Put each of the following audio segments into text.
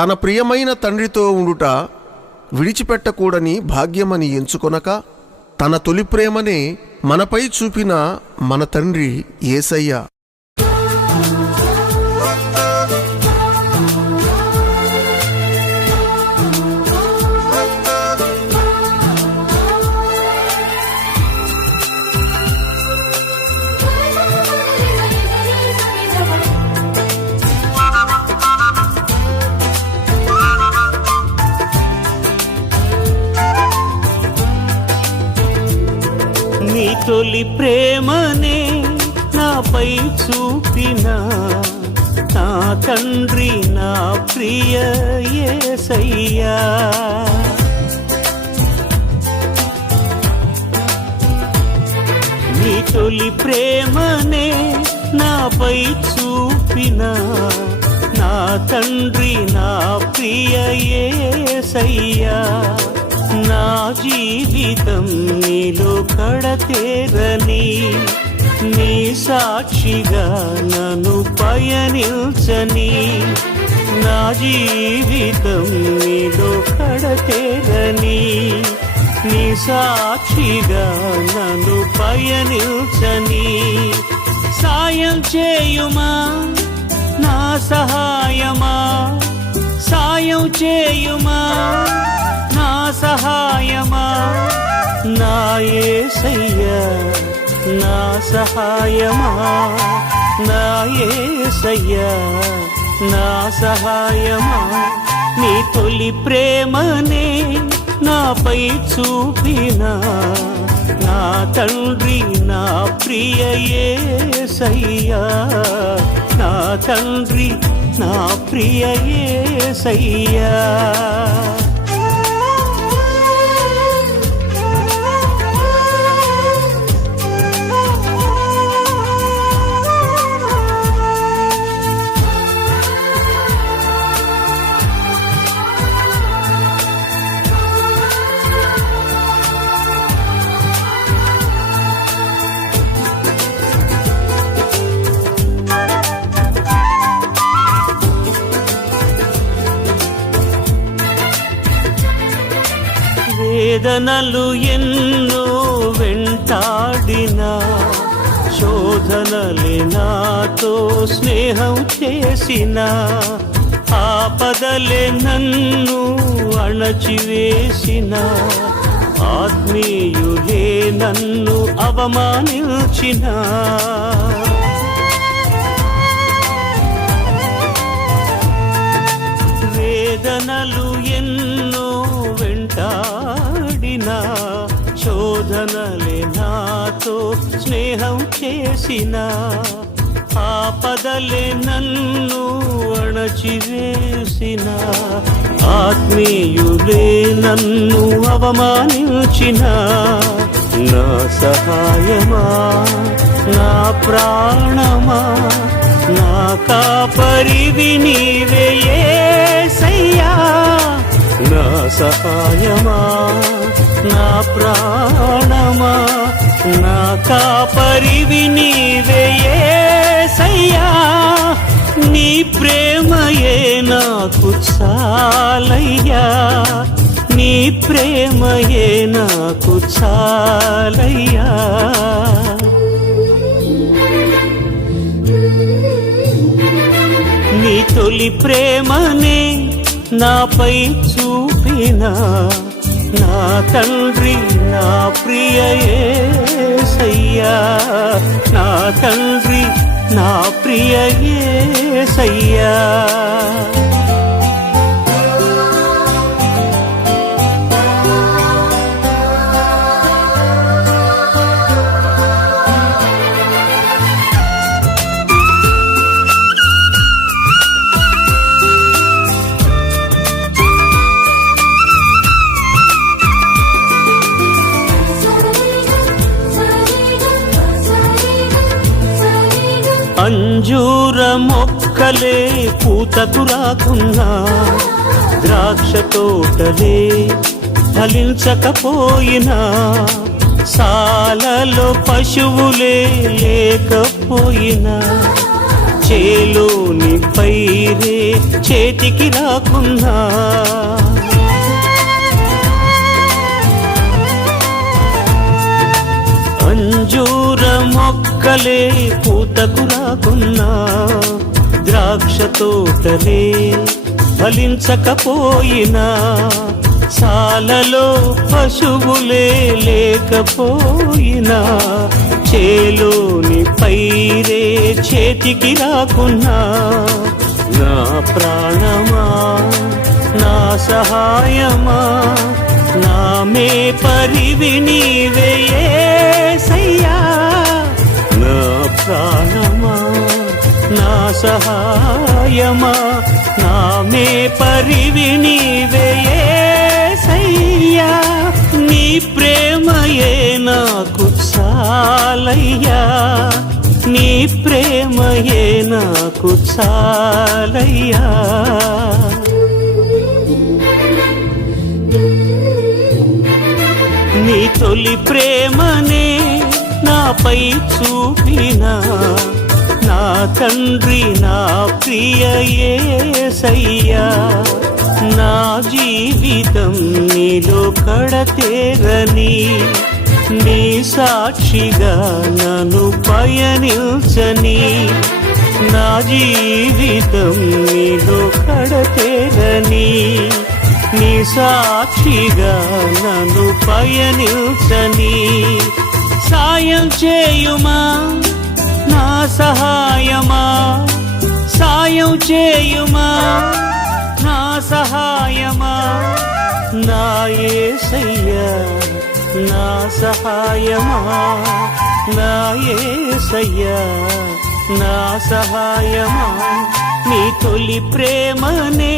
తన ప్రియమైన తండ్రితో ఉండుట విడిచిపెట్టకూడని భాగ్యమని ఎంచుకొనక తన తొలి ప్రేమనే మనపై చూపిన మన తండ్రి యేసయ్య. నీ తొలి ప్రేమనే నాపై చూపిన నా తండ్రి నా ప్రియ యేసయ్యా. నీ తొలి ప్రేమనే నాపై చూపిన నా తండ్రి నా ప్రియ యేసయ్యా. నా జీవితం నీలో కడతేరని నీ సాక్షిగా నన్ను పయనించని. నా జీవితం నీలో కడతేరని నీ సాక్షిగా నన్ను పయనించని. సాయం చేయుమా నా సహాయమా, సాయం చేయుమా నా సహాయమా. నా యేసయ్యా నా సహాయమా, నా యేసయ్యా నా సహాయమా. నీ తొలి ప్రేమనే నాపై చూపిన నా తండ్రి నా ప్రియ యేసయ్యా. నా తండ్రి నా ప్రియ యేసయ్యా. వేదనలు ఎన్నో వెంటాడినా, శోధనలే నాతో స్నేహం చేసిన, ఆపదలే నన్ను అణచివేసిన, ఆత్మీయులే నన్ను అవమానించిన, వేదనలు ఎన్నో వెంటాడినా, శోధనలే నాతో స్నేహం చేసిన, ఆపదలే నన్ను అణచివేసిన, ఆత్మీయులే నన్ను అవమానించిన, నా సహాయమా నా ప్రాణమా నా కాపరివి నీవే యేసయ్యా. నా సహాయమా నా ప్రాణమా నా కాపరివి నీవే యేసయ్యా. నీ ప్రేమయే నాకు చాలయ్యా, నీ ప్రేమయే నాకు చాలయ్యా. నీ తొలి ప్రేమనే నాపై చూపిన నా తండ్రి నా ప్రియ యేసయ్యా. నా తండ్రి నా ప్రియ యేసయ్యా. అంజూర మొక్కలే పూతకు రాకున్నా, ద్రాక్ష తోటలే ఫలించకపోయినా, సాలలో పశువులే లేకపోయినా, చేలోని పైరే చేతికి రాకున్నా అంజూర మొక్కలే పూతకు రాకున్నా ద్రాక్ష తోటలే ఫలించకపోయినా సాలలో పశువులే లేకపోయినా చేలోని పైరే చేతికి రాకున్నా నా ప్రాణమా నా సహాయమా నా మే పరివి నీవే యేసయ్యా నా ప్రాణమా నా సహాయమా నా మే పరివి నీవే యేసయ్యా నీ ప్రేమయే నాకు చాలయ్యా నీ ప్రేమయే నాకు చాలయ్యా నీ తొలి ప్రేమనే నాపై చూపినా నా తండ్రి నా ప్రియ యేసయ్యా నా జీవితం నీలో కడతేరని నీ సాక్షిగా నన్ను పయనించని నా జీవితం నీలో కడతేరని నీ సాక్షిగా నన్ను పయనించని సాయం చేయుమా నా సహాయమా సాయం చేయుమా నా సహాయమా నా యేసయ్యా నా సహాయమా నా యేసయ్యా నా సహాయమా నీ తొలి ప్రేమనే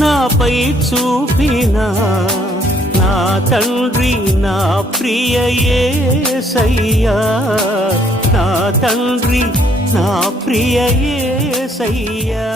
నాపై చూపినా నా తండ్రి నా ప్రియ యేసయ్యా నా తండ్రి నా ప్రియ యేసయ్యా